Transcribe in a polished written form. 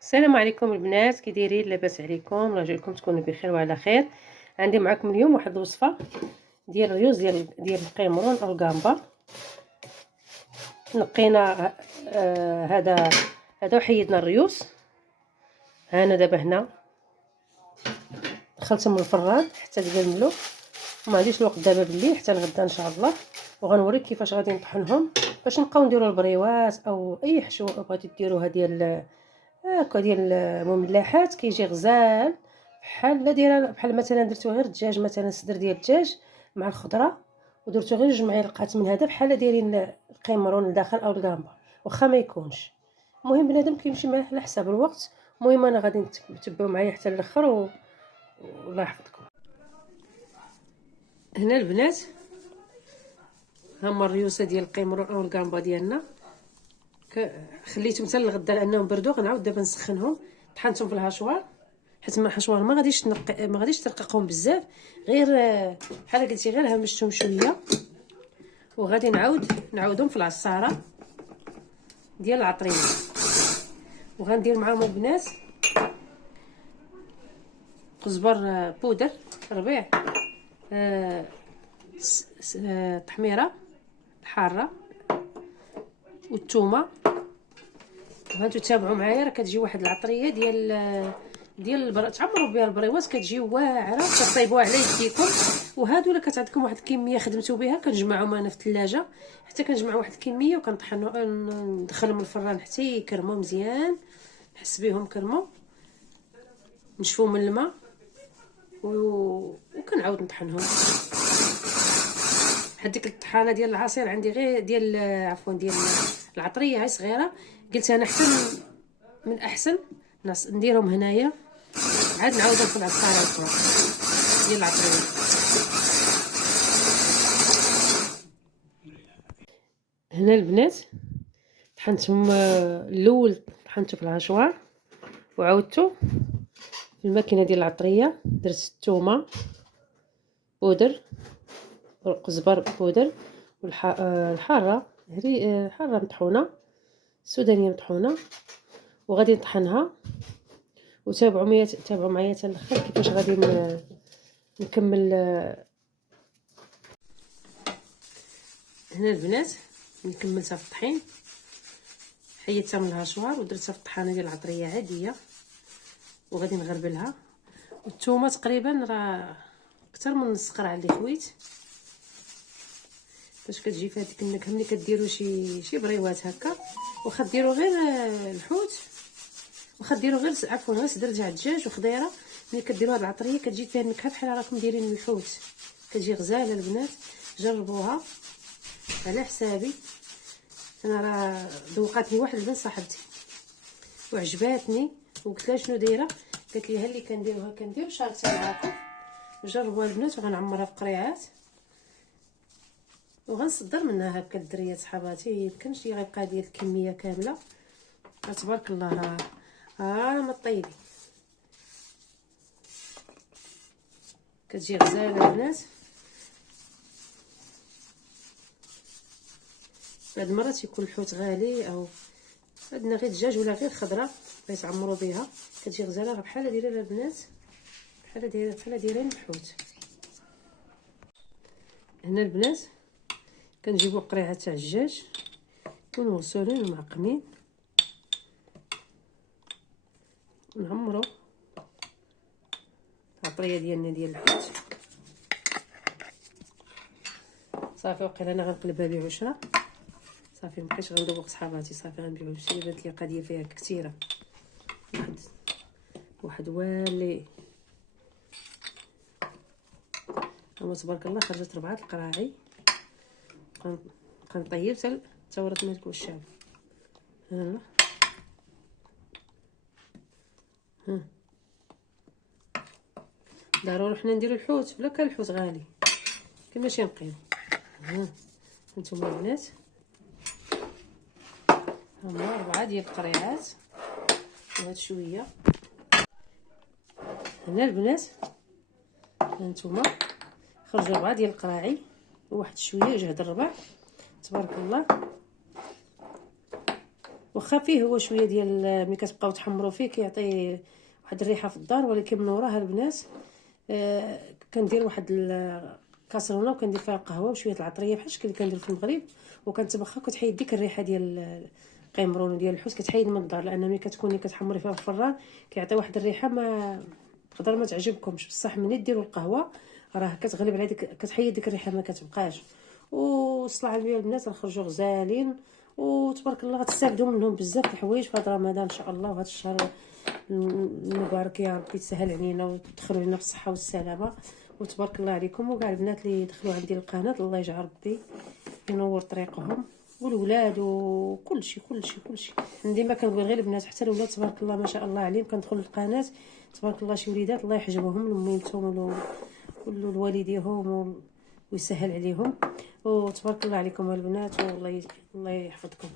السلام عليكم البنات، كي دايرين؟ لاباس عليكم؟ راجعكم تكونوا بخير وعلى خير. عندي معكم اليوم واحد الوصفه ديال الريوز ديال القيمرون او الكامبا. نقينا هذا وحيدنا الريوس. انا دابا هنا دخلتهم من الفران حتى تجملوا، وما عنديش الوقت دابا بالليل حتى الغدا ان شاء الله، وغنوريك كيفاش غادي نطحنهم باش نبقاو نديروا البريوات او اي حشوه بغيتو ديروها ديال هاكا ديال المملحات. كيجي غزال بحال مثلا درتو غير الدجاج، مثلا صدر ديال الدجاج مع الخضره، ودرتو غير 2 معالق من هذا بحال دايرين القيمرون لداخل او الكامبا، واخا ما يكونش. المهم بنادم كيمشي معاه على حساب الوقت. المهم انا غادي تتبعوا معايا حتى الاخر والله يحفظكم. هنا البنات هما الريوسه ديال القيمرون او الكامبا ديالنا، خليتهم حتى للغدا لانهم بردوا. غنعاود دابا نسخنهم. طحنتهم في الهاشوار حيت الحشوار ما غاديش ترققهم بزاف، غير بحال قلتي غير همشتهم شويه. وغادي نعاودهم في العصاره ديال العطريه، وغندير معاهم البنات كزبر بودر ربيع، تحميره الحاره والثومه. وهانتو تابعوا معايا، راه كتجي واحد العطريه ديال تعمروا بها البريوات، كتجي واعره، كطيبوها على يديكم. وهادو الا كانت عندكم واحد الكميه خدمتوا بها كنجمعهم انا في الثلاجه، حتى كنجمع واحد الكميه وكنطحنوا ندخلهم الفران حتى يكرموا مزيان، نحس بهم كرموا، نشفوهم من الماء وكنعاود نطحنهم. حد ديك الطحانه ديال العصير عندي غير ديال ديال العطريه هاي صغيره، قلت انا حتى من احسن نديرهم هنايا، عاد نعاودهم في العصاره الاخرى ديال العطريه. هنا البنات طحنتهم الاول، طحنته في العشوار وعاودته في الماكينه ديال العطريه. درت الثومه بودر والقزبر بودر والحاره حاره مطحونه، السودانيه مطحونه، وغادي نطحنها. تابعوا معايا حتى الاخر كيفاش غادي نكمل. هنا البنات كملتها في الطحين، حيدتها من الهاشوار ودرتها في الطحانه ديال العطريه عاديه، وغادي نغربلها. والثومه تقريبا راه اكثر من نص قرعه اللي خويت، باش كتجي في هذيك النكهه ملي كديروا شي بريوات هكا. واخا ديروا غير الحوت، واخا ديروا غير غير صدر تاع الدجاج وخضيره، ملي كديروا هاد العطريه كتجي فيها النكهه بحال راكم دايرين الحوت، كتجي غزاله البنات. جربوها على حسابي، انا راه ذوقاتني واحد البنت صاحبتي وعجباتني، وقلت لها شنو دايره، قالت لي ها اللي كنديروها كندير شاركتها معاكم. جربوها البنات، وغنعمرها في قريعات وغنصدر منها هكا الدريات صحاباتي، يمكنش غيبقى ديال الكميه كامله. تبارك الله راه ما طيبي، كتجي غزاله البنات. بعض المرات يكون الحوت غالي، او عندنا غير الدجاج ولا غير خضره يتعمروا بها، كتجي غزاله بحال دايره البنات، بحال دايرين الحوت. هنا البنات كنجيبوا قريعه تاع الدجاج يكونوا مغسولين ومعقمين، نعمروا العطريه ديالنا ديال الحوت. صافي وقيلا انا غنقلبها بعشره، صافي مابقيتش غندوق صحاباتي، صافي غنبيعو شي. بانت لي قضيه فيها كثيره، واحد والي هما تبارك الله. خرجت 4 القراعي، كنطيب حتى ورات مالك والشعب. ها ضروري حنا نديرو الحوت، بلا كان الحوت غالي كيماشي نقيو. هانتوما البنات هما 4 ديال القريعات وهاد شويه. هنا البنات هانتوما خرجوا 4 ديال القراعي وواحد شويه جهد الربع، تبارك الله. واخا فيه هو شويه ديال ملي كتبقاو تحمروا فيه كيعطي واحد الريحه في الدار، ولكن من وراها البنات كندير واحد الكاسرونه وكندير فيها القهوه وشويه العطريه بحال الشكل اللي كندير في المغرب، وكنتبخها كتحيد ديك الريحه ديال القمرون وديال الحوت كتحيد من الدار، لان ملي كتكوني كتحمري فيها في الفران كيعطي واحد الريحه ما تقدر ما تعجبكمش، بصح ملي ديروا القهوه راه كتغلب على ديك، كتحيد ديك الريحه ما كتبقاش. والصلاح على البنات غنخرجوا غزالين وتبارك الله غتستافدوا منهم بزاف د الحوايج في هذا رمضان ان شاء الله، وهذا الشهر المبارك يا ربي تسهل علينا وتدخلوا لنا بالصحه والسلامه. وتبارك الله عليكم وكاع البنات اللي دخلوا عندي القناه، الله يجعل ربي ينور طريقهم والولاد وكلشي كلشي. ديما كنقول غير البنات حتى الولاد تبارك الله ما شاء الله عليهم، كندخل للقناه تبارك الله شي وليدات الله يحجبهم لميتهم ولوالديهم ويسهل عليهم. وتبارك الله عليكم البنات والله الله يحفظكم.